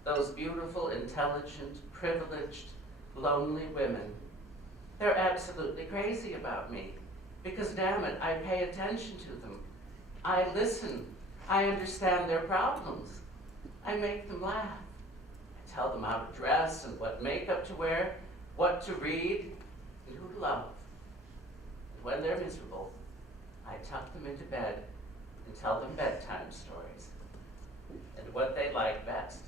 Those beautiful, intelligent, privileged, lonely women. They're absolutely crazy about me. Because damn it, I pay attention to them. I listen. I understand their problems. I make them laugh. I tell them how to dress and what makeup to wear, what to read, and who to love. And when they're miserable, I tuck them into bed and tell them bedtime stories. And what they like best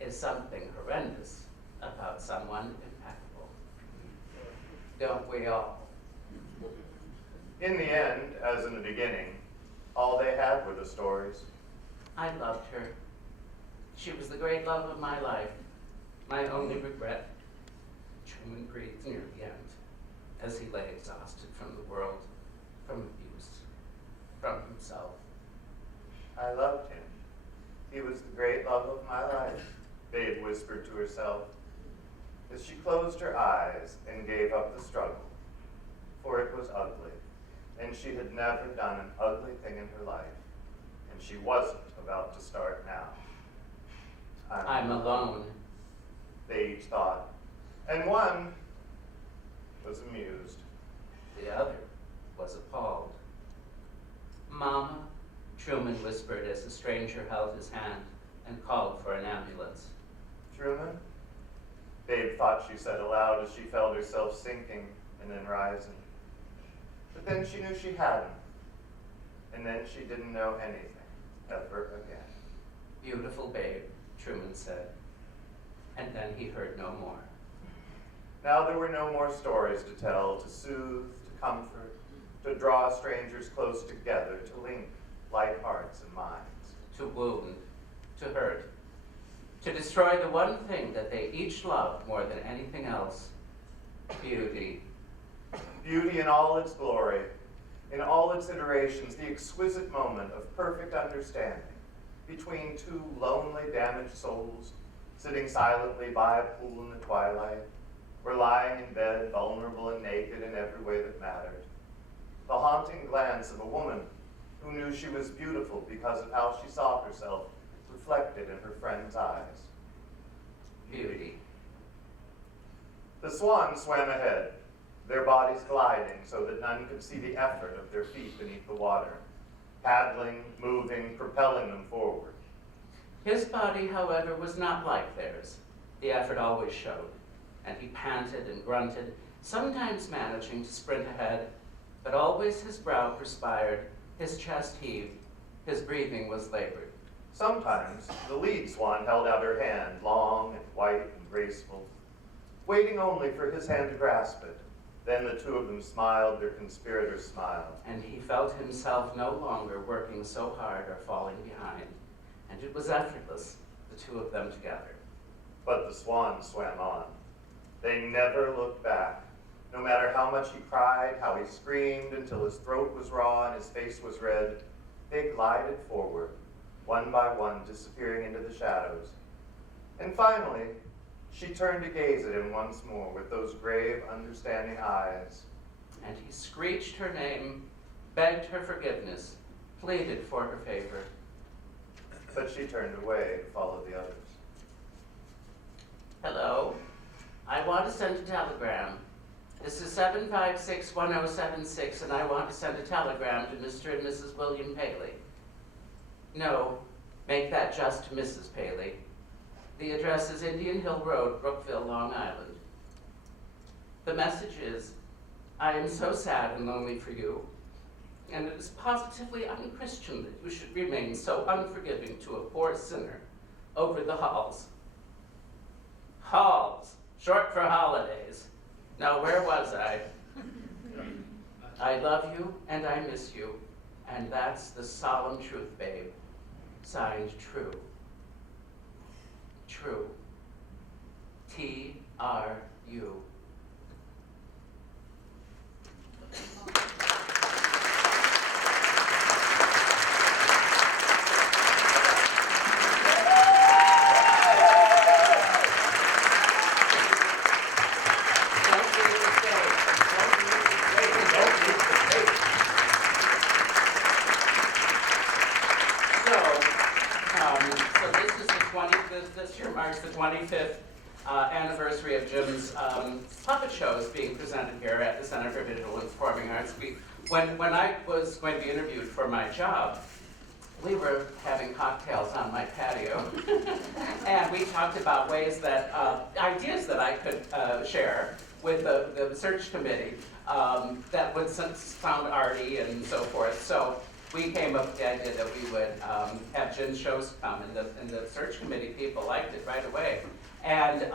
is something horrendous about someone impeccable. Don't we all? In the end, as in the beginning, all they had were the stories. I loved her. She was the great love of my life. My only regret. Truman breathed near the end, as he lay exhausted from the world, from abuse, from himself. I loved him. He was the great love of my life, Babe whispered to herself, as she closed her eyes and gave up the struggle, for it was ugly, and she had never done an ugly thing in her life, and she wasn't about to start now. I'm alone. They each thought, and one was amused. The other was appalled. Mama, Truman whispered as the stranger held his hand and called for an ambulance. Truman? Babe thought she said aloud as she felt herself sinking and then rising. But then she knew she hadn't. And then she didn't know anything ever again. Beautiful Babe, Truman said. And then he heard no more. Now there were no more stories to tell, to soothe, to comfort, to draw strangers close together, to link light hearts and minds. To wound, to hurt, to destroy the one thing that they each loved more than anything else, beauty. Beauty in all its glory, in all its iterations, the exquisite moment of perfect understanding between two lonely, damaged souls sitting silently by a pool in the twilight, or lying in bed, vulnerable and naked in every way that mattered. The haunting glance of a woman who knew she was beautiful because of how she saw herself reflected in her friend's eyes. Beauty. The swans swam ahead, their bodies gliding so that none could see the effort of their feet beneath the water, paddling, moving, propelling them forward. His body, however, was not like theirs. The effort always showed, and he panted and grunted, sometimes managing to sprint ahead, but always his brow perspired, his chest heaved, his breathing was labored. Sometimes the lead swan held out her hand, long and white and graceful, waiting only for his hand to grasp it. Then the two of them smiled their conspirator smile. And he felt himself no longer working so hard or falling behind, and it was effortless, the two of them together. But the swan swam on. They never looked back. No matter how much he cried, how he screamed until his throat was raw and his face was red, they glided forward, one by one disappearing into the shadows. And finally, She turned to gaze at him once more with those grave, understanding eyes. And he screeched her name, begged her forgiveness, pleaded for her favor. But she turned away and followed the others. Hello, I want to send a telegram. This is 7561076, and I want to send a telegram to Mr. and Mrs. William Paley. No, make that just Mrs. Paley. The address is Indian Hill Road, Brookville, Long Island. The message is, I am so sad and lonely for you, and it is positively unchristian that you should remain so unforgiving to a poor sinner over the halls. Halls, short for holidays. Now, where was I? I love you and I miss you, and that's the solemn truth, babe. Signed, True. True. T-R-U. This year marks the 25th anniversary of Jim's puppet shows being presented here at the Center for Visual and Performing Arts. When I was going to be interviewed for my job, we were having cocktails on my patio, and we talked about ways that, ideas that I could share with the search committee that would sound arty and so forth. So we came up with the idea that we would have Jim's shows come, and the search committee people liked it right away. And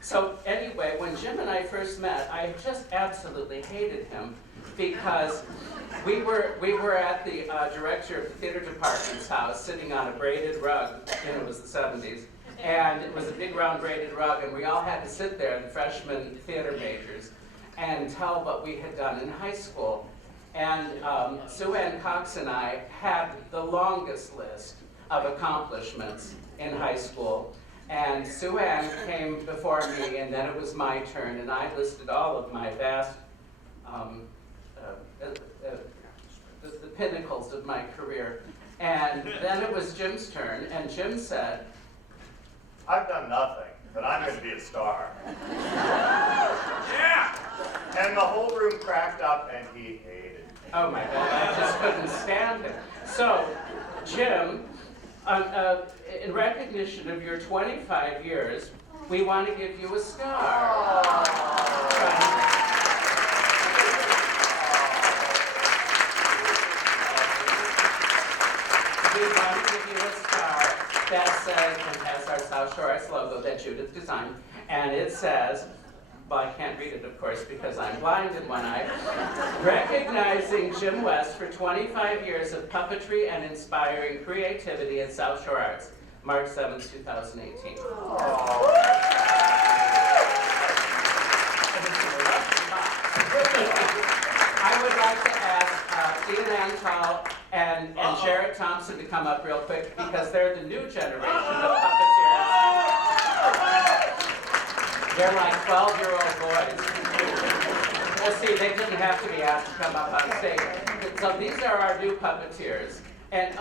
so anyway, when Jim and I first met, I just absolutely hated him because we were at the director of the theater department's house sitting on a braided rug, and it was the 70s, and it was a big round braided rug, and we all had to sit there, the freshman theater majors, and tell what we had done in high school. And Sue Ann Cox and I had the longest list of accomplishments in high school. And Sue Ann came before me, and then it was my turn, and I listed all of my vast, the pinnacles of my career. And then it was Jim's turn, and Jim said, I've done nothing, but I'm going to be a star. Yeah! And the whole room cracked up, and he hated it. Oh my God, I just couldn't stand him. So, Jim, in recognition of your 25 years, we want to give you a star. We want to give you a star that says, and has our South Shore Arts logo that Judith designed, and it says, well, I can't read it, of course, because I'm blind in one eye. Recognizing Jim West for 25 years of puppetry and inspiring creativity at South Shore Arts, March 7th, 2018. I would like to ask Ian Antal and Jarrett Thompson to come up real quick because they're the new generation of puppeteers. They're like 12-year-old boys. Well, see, they didn't have to be asked to come up on stage. So these are our new puppeteers. And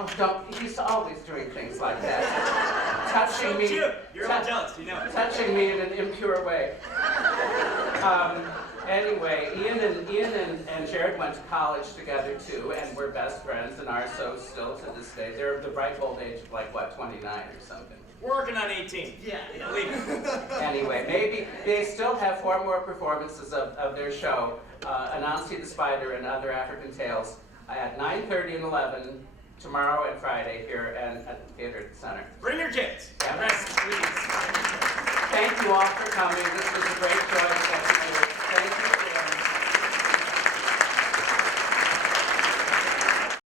he's always doing things like that. Touching me. You're all jealous, you know. Touching me in an impure way. Anyway, Ian and Jared went to college together too, and we're best friends and are so still to this day. They're the ripe old age of like, what, 29 or something. We're working on 18. Yeah. Anyway, maybe they still have 4 more performances of their show, Anansi the Spider and Other African Tales, at 9:30 and 11 tomorrow and Friday here at the Theater Center. Bring your kids. Yeah. Rest, please. Thank you all for coming. This was a great joy.